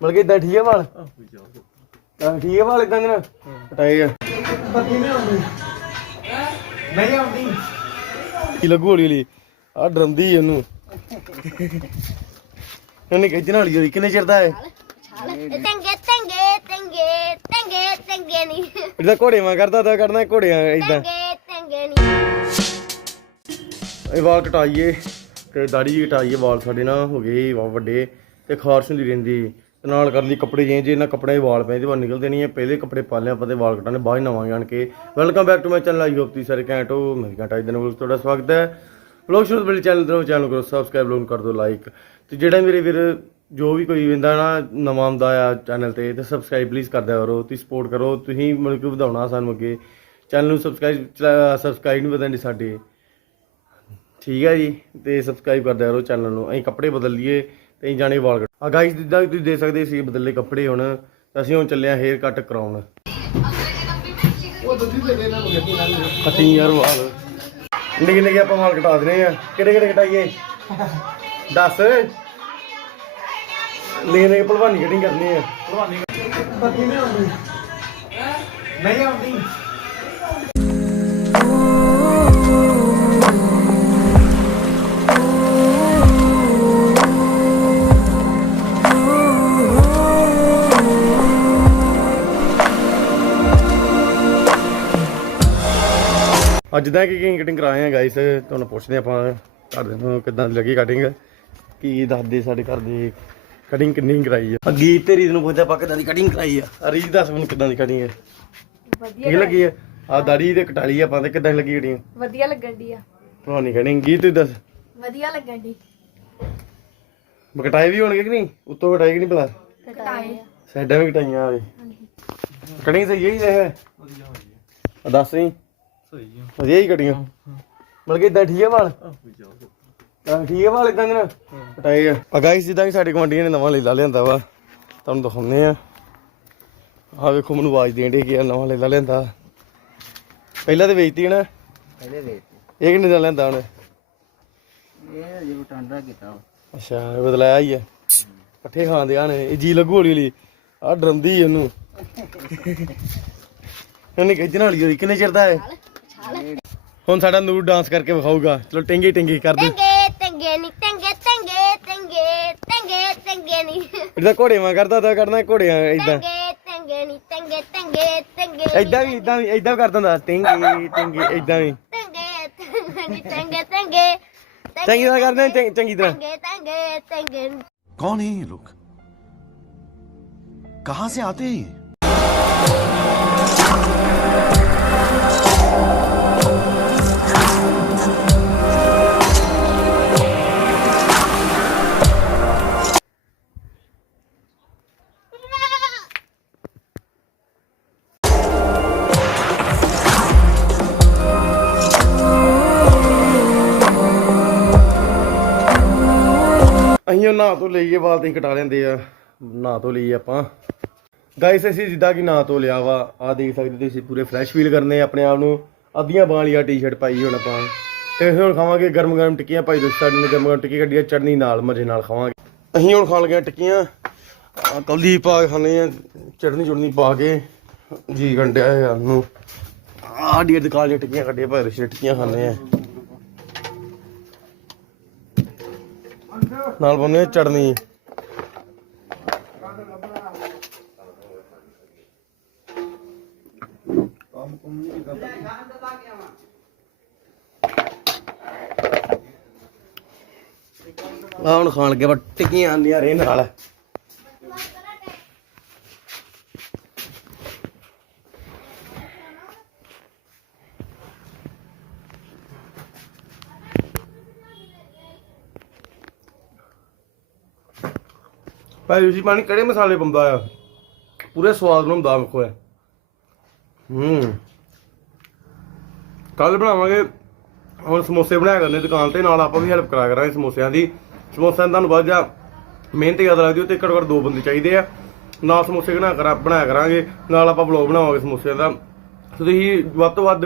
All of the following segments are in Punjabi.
ਮਤਲਬ ਕਿ ਇਦਾਂ ਠੀਕ ਹੈ ਵਾਲ? ਤਾਂ ਠੀਕ ਹੈ ਵਾਲ ਇਦਾਂ ਦੇ ਨਾ ਕਟਾਏ ਆ। ਨਹੀਂ ਆਉਂਦੀ ਕੀ ਲੱਗੂ ਹੌਲੀ ਹੌਲੀ? ਆ ਡਰੰਦੀ ਇਹਨੂੰ ਇਹਨੇ ਖਿੱਚਣ ਵਾਲੀ ਹੋਈ ਕਿੰਨੇ ਚਿਰ ਦਾ ਹੈ? ਤੰਗੇ ਤੰਗੇ ਤੰਗੇ ਤੰਗੇ ਤੰਗੇ ਨਹੀਂ ਇਹਦਾ ਘੋੜੇ ਵਾਂ ਕਰਦਾ ਤਾਂ ਕਰਨਾ ਘੋੜਿਆਂ ਇਦਾਂ ਤੰਗੇ ਤੰਗੇ ਨਹੀਂ ਇਹ ਵਾਲ ਕਟਾਈਏ ਤੇ ਦਾੜੀ ਵੀ ਕਟਾਈਏ ਵਾਲ ਸਾਡੇ ਨਾਲ ਹੋ ਗਏ ਵਾ ਵੱਡੇ ਤੇ ਖਾਰਸ਼ ਹੁੰਦੀ ਰਹਿੰਦੀ। ਤੇ ਨਾਲ ਕਰ ਲਈ ਕੱਪੜੇ ਜੇ ਜੇ ਇਹਨਾਂ ਕੱਪੜੇ ਵਾਲ ਪਏ ਤੇ ਵਾਲ ਨਿਕਲਦੇ ਨਹੀਂ ਹੈ ਪਹਿਲੇ ਕੱਪੜੇ ਪਾ ਲਿਆ, ਆਪਾਂ ਤੇ ਵਾਲ ਕਟਾਣੇ, ਬਾਅਦ ਨਵਾਂ ਨਵਾਂਗੇ ਕੇ। Welcome back to my channel I hope ਤੁਸੀਂ ਸਾਰੇ ਘੈਂਟ ਹੋ। ਮੇਰੀ ਘੰਟਾ ਦਿਨ ਵਿੱਚ ਤੁਹਾਡਾ ਸਵਾਗਤ ਹੈ। ਵਲੌਗ ਸ਼ੁਰੂ ਤੋਂ ਚੈਨਲ ਤੋਂ ਚੈਨਲ ਕਰੋ ਸਬਸਕ੍ਰਾਈਬ ਲੋਨ ਕਰ ਦਿਓ ਲਾਈਕ ਤੇ ਜਿਹੜਾ ਮੇਰੇ ਵੀਰ, ਜੋ ਵੀ ਕੋਈ ਵਿੰਦਾ ਨਾ ਨਵਾਂ ਆਉਂਦਾ ਆ ਚੈਨਲ ਤੇ ਤੇ ਸਬਸਕ੍ਰਾਈਬ ਪਲੀਜ਼ ਕਰ ਕਰੋ, ਤੁਸੀਂ ਸਪੋਰਟ ਕਰੋ। ਤੁਸੀਂ ਮਤਲਬ ਕਿ ਵਧਾਉਣਾ ਸਾਨੂੰ ਅੱਗੇ। ਚੈਨਲ ਨੂੰ ਸਬਸਕ੍ਰਾਈਬ ਸਬਸਕ੍ਰਾਈਬ ਨਹੀਂ ਵਧਣ ਦੀ ਸਾਡੇ। ਠੀਕ ਹੈ ਜੀ, ਤੇ ਸਬਸਕ੍ਰਾਈਬ ਕਰ ਦਿਆ ਕਰੋ ਚੈਨਲ ਨੂੰ। ਅਸੀਂ ਕੱਪੜੇ ਬਦਲ ਲਈਏ, ਤੇ ਅਸੀਂ ਜਾਣੇ ਵਾਲ ਕੱਟ ਆ ਗਾਇਸ ਜਿੱਦਾਂ ਤੁਸੀਂ ਦੇਖ ਸਕਦੇ ਸੀ ਬਦਲੇ ਕੱਪੜੇ ਹੁਣ ਅਸੀਂ ਹੁਣ ਚੱਲੇ ਆ ਹੇਅਰ ਕੱਟ ਕਰਾਉਣ। ਉਹ ਦੁੱਧੀ ਯਾਰ ਵਾਲ। ਨਿੱਕੇ ਨਿੱਕੇ ਆਪਾਂ ਵਾਲ ਕਟਾ ਦਨੇ ਆ? ਕਿਹੜੇ ਕਿਹੜੇ ਕਟਾਈਏ? ਦੱਸ। ਨਿੱਕੇ ਨਿੱਕੇ ਭਲਵਾਨੀ ਕਟਿੰਗ ਕਰਨੀ ਆ? ਭਲਵਾਨੀ ਨਹੀਂ ਆਉਂਦੀ। ਅੱਜ ਦਾ ਕੀ ਕੀ ਕਟਿੰਗ ਕਰਾਏ ਆ ਗਾਇਸ ਤੁਹਾਨੂੰ ਪੁੱਛਦੇ ਆਪਾਂ ਘਰ ਦੇ ਨੂੰ ਕਿੱਦਾਂ ਲੱਗੀ ਕਟਿੰਗ ਕੀ ਦੱਸਦੇ ਸਾਡੇ ਘਰ ਦੇ ਕਟਿੰਗ ਕਿੰਨੀ ਕਰਾਈ ਆ? ਅੱਗੀ ਤੇਰੀ ਨੂੰ ਪੁੱਛਦਾ ਆਪਾਂ ਕਿੱਦਾਂ ਦੀ ਕਟਿੰਗ ਕਰਾਈ ਆ। ਅਰੀਜ ਦੱਸ ਮੈਨੂੰ ਕਿੱਦਾਂ ਦੀ ਕਟਿੰਗ ਹੈ ਵਧੀਆ ਕੀ ਲੱਗੀ ਆ? ਆ ਦਾੜੀ ਤੇ ਕਟਾਲੀ ਆਪਾਂ ਤੇ ਕਿੱਦਾਂ ਲੱਗੀ ਕਟਿੰਗ ਵਧੀਆ ਲੱਗਣ ਦੀ ਆ। ਭਲਵਾਨੀ ਕਟਿੰਗ ਕੀ ਤੂੰ ਦੱਸ? ਵਧੀਆ ਲੱਗਣ ਦੀ ਕਟਾਏ ਵੀ ਹੋਣਗੇ ਕਿ ਨਹੀਂ? ਉੱਤੋਂ ਕਟਾਏ ਕਿ ਨਹੀਂ ਪਤਾ ਕਟਾਏ ਆ। ਸਾਈਡਾਂ ਵੀ ਕਟਾਈਆਂ ਆਵੇ ਕਟਿੰਗ ਸਹੀ ਹੈ ਇਹ? ਆ ਦੱਸ ਸਹੀ? ਸਹੀ ਆ ਵਧੀਆ ਹੀ ਕਟੀਆਂ। ਮਤਲਬ ਕਿ ਇਦਾਂ ਠੀਕ ਹੈ ਵਾਲ ਤਾਂ ਠੀਕ ਹੈ ਵਾਲ ਇਦਾਂ ਦੇ ਨਾ ਕਟਾਏ ਆ। ਆ ਗਾਇਸ ਜਿੱਦਾਂ ਕਿ ਸਾਡੇ ਕਮਾਂਡੀਆਂ ਨੇ ਨਵਾਂ ਲੀਲਾ ਲਿਆਂਦਾ ਵਾ ਤੁਹਾਨੂੰ ਦਿਖਾਉਂਦੇ ਆ। ਆ ਵੇਖੋ ਮੈਨੂੰ ਆਵਾਜ਼ ਦੇਣ ਦੇ ਕਿ ਨਵਾਂ ਲੀਲਾ ਲਿਆਂਦਾ। ਪਹਿਲਾਂ ਤੇ ਵੇਚਤੀ ਨਾ ਪਹਿਲੇ ਵੇਚ ਇਹ ਕਿੰਨੇ ਦਾ ਹੁਣ? ਇਹ ਜੇ ਟਾਂਡਾ ਕੀਤਾ ਅੱਛਾ ਇਹ ਬਦਲਾਇਆ ਹੀ ਆ। ਪੱਠੇ ਖਾਂਦੇ ਆਣ ਇਹ ਜੀ ਲੱਗੂ ਹੌਲੀ ਹੌਲੀ। ਆ ਡਰੰਦੀ ਇਹਨੂੰ। ਇਹਨੇ ਖਿੱਚਣ ਵਾਲੀ ਹੋਈ ਕਿੰਨੇ ਚਿਰ ਦਾ ਹੈ ਹੁਣ ਸਾਡਾ ਨੂਰ ਡਾਂਸ ਕਰਕੇ ਵਿਖਾਊਗਾ ਚਲੋ ਟਿੰਗੇ ਟਿੰਗੇ ਕਰ ਦੇ ਤੰਗੇ ਤੰਗੇ ਨਹੀਂ ਤੰਗੇ ਤੰਗੇ ਤੰਗੇ ਤੰਗੇ ਤੰਗੇ ਨਹੀਂ ਇਹਦਾ ਘੋੜੇ ਵਾਂ ਕਰਦਾ ਤਾਂ ਕਰਨਾ ਘੋੜਿਆਂ ਇਦਾਂ ਤੰਗੇ ਤੰਗੇ ਨਹੀਂ ਤੰਗੇ ਤੰਗੇ ਤੰਗੇ ਇਦਾਂ ਵੀ ਇਦਾਂ ਵੀ ਇਦਾਂ ਕਰ ਦਿੰਦਾ ਟਿੰਗੇ ਟਿੰਗੇ ਇਦਾਂ ਵੀ ਤੰਗੇ ਤੰਗੇ ਨਹੀਂ ਤੰਗੇ ਤੰਗੇ ਚੰਗੀ ਤਰ੍ਹਾਂ ਕਰਦੇ ਚੰਗੀ ਚੰਗੀ ਤਰ੍ਹਾਂ ਤੰਗੇ ਤੰਗੇ ਤੰਗੇ कौन है ये लोग कहां से आते हैं ये ਅਸੀਂ ਉਹ ਨਹਾ ਤੋਂ ਲਈਏ, ਵਾਲ ਤੇ ਕਟਾ ਲੈਂਦੇ ਆ। ਨਹਾ ਤੋਂ ਲਈਏ ਆਪਾਂ। ਗਾਇਸ ਅਸੀਂ ਜਿੱਦਾਂ ਕਿ ਨਹਾ ਤੋਂ ਲਿਆ ਵਾ ਆ ਦੇਖ ਸਕਦੇ ਤੁਸੀਂ, ਪੂਰੇ ਫਰੈਸ਼ ਫੀਲ ਕਰਨੇ ਆਪਣੇ ਆਪ ਨੂੰ। ਅੱਧੀਆਂ ਬਾਹਾਂ ਵਾਲੀ ਟੀ-ਸ਼ਰਟ ਪਾਈ ਹੁਣ ਆਪਾਂ। ਤੇ ਅਸੀਂ ਹੁਣ ਖਾਵਾਂਗੇ ਗਰਮ ਗਰਮ ਟਿੱਕੀਆਂ, ਭਾਈ ਦੋਸਤ ਸਾਡੇ ਨੇ ਗਰਮ ਗਰਮ ਟਿੱਕੀ ਕੱਢੀ ਆ ਚਟਨੀ ਨਾਲ, ਮਜ਼ੇ ਨਾਲ ਖਾਵਾਂਗੇ। ਅਸੀਂ ਹੁਣ ਖਾਣ ਲੱਗੇ ਟਿੱਕੀਆਂ। ਆਹ ਕਲਦੀ ਪਾ ਕੇ ਖਾਣੇ ਆ, ਚਟਨੀ ਚੁੜਨੀ ਪਾ ਕੇ। ਜੀ ਗੰਡਿਆ ਹੈ ਨੂੰ ਆਹ ਡੀ ਦੁਕਾਨ ਦੀਆਂ ਟਿੱਕੀਆਂ ਕੱਢੀਆਂ, ਭਾਈ ਦੋਸਤ ਟਿੱਕੀਆਂ ਖਾਣੇ ਆ। ਨਾਲ ਪਾਉਂਦੇ ਚਟਨੀ ਆ ਹੁਣ ਖਾਣ ਲੱਗੇ ਬਟ ਟਿੱਕੀਆਂ ਆਂਦੀਆਂ ਰੇ ਨਾਲ। ਭਾਈ ਜੀ ਪਾਣੀ ਕਿਹੜੇ ਮਸਾਲੇ ਪਾਉਂਦਾ ਆ? ਪੂਰੇ ਸਵਾਦ ਬਣਾਉਂਦਾ ਵੇਖੋ ਇਹ। ਹੂੰ। ਕੱਲ ਬਣਾਵਾਂਗੇ, ਹੁਣ ਸਮੋਸੇ ਬਣਾਇਆ ਕਰਨੇ ਦੁਕਾਨ ਤੇ, ਨਾਲ ਆਪਾਂ ਵੀ ਹੈਲਪ ਕਰਾ ਕਰਾਂਗੇ ਸਮੋਸਿਆਂ ਦੀ। ਸਮੋਸਿਆਂ ਦਾ ਤੁਹਾਨੂੰ ਬਾਅਦ ਜਾ ਮਿਹਨਤ ਯਾਦ ਲੱਗਦੀ ਉਹ ਤੇ ਘੱਟੋ ਘੱਟ ਦੋ ਬੰਦੇ ਚਾਹੀਦੇ ਆ। ਨਾਲ ਸਮੋਸੇ ਬਣਾ ਕਰ, ਬਣਾਇਆ ਕਰਾਂਗੇ। ਨਾਲ ਆਪਾਂ ਵਲੌਗ ਬਣਾਵਾਂਗੇ ਸਮੋਸਿਆਂ ਦਾ। ਸੋ ਤੁਸੀਂ ਵੱਧ ਤੋਂ ਵੱਧ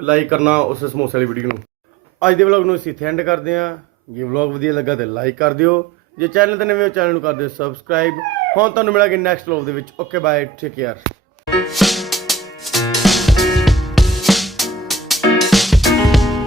ਲਾਈਕ ਕਰਨਾ ਉਸ ਸਮੋਸੇ ਵਾਲੀ ਵੀਡੀਓ ਨੂੰ। ਅੱਜ ਦੇ ਵਲੌਗ ਨੂੰ ਅਸੀਂ ਇੱਥੇ ਐਂਡ ਕਰਦੇ ਹਾਂ। ਜੇ ਵਲੌਗ ਵਧੀਆ ਲੱਗਾ ਤੇ ਲਾਈਕ ਕਰ ਦਿਓ। ਜੇ ਚੈਨਲ ਤੇ ਨਵੇਂ ਹੋ ਚੈਨਲ ਨੂੰ ਕਰ ਦਿਓ ਸਬਸਕ੍ਰਾਈਬ ਹੁਣ ਤੁਹਾਨੂੰ ਮਿਲਾਂਗੇ ਨੈਕਸਟ ਵਲੌਗ ਦੇ ਵਿੱਚ। Okay bye take care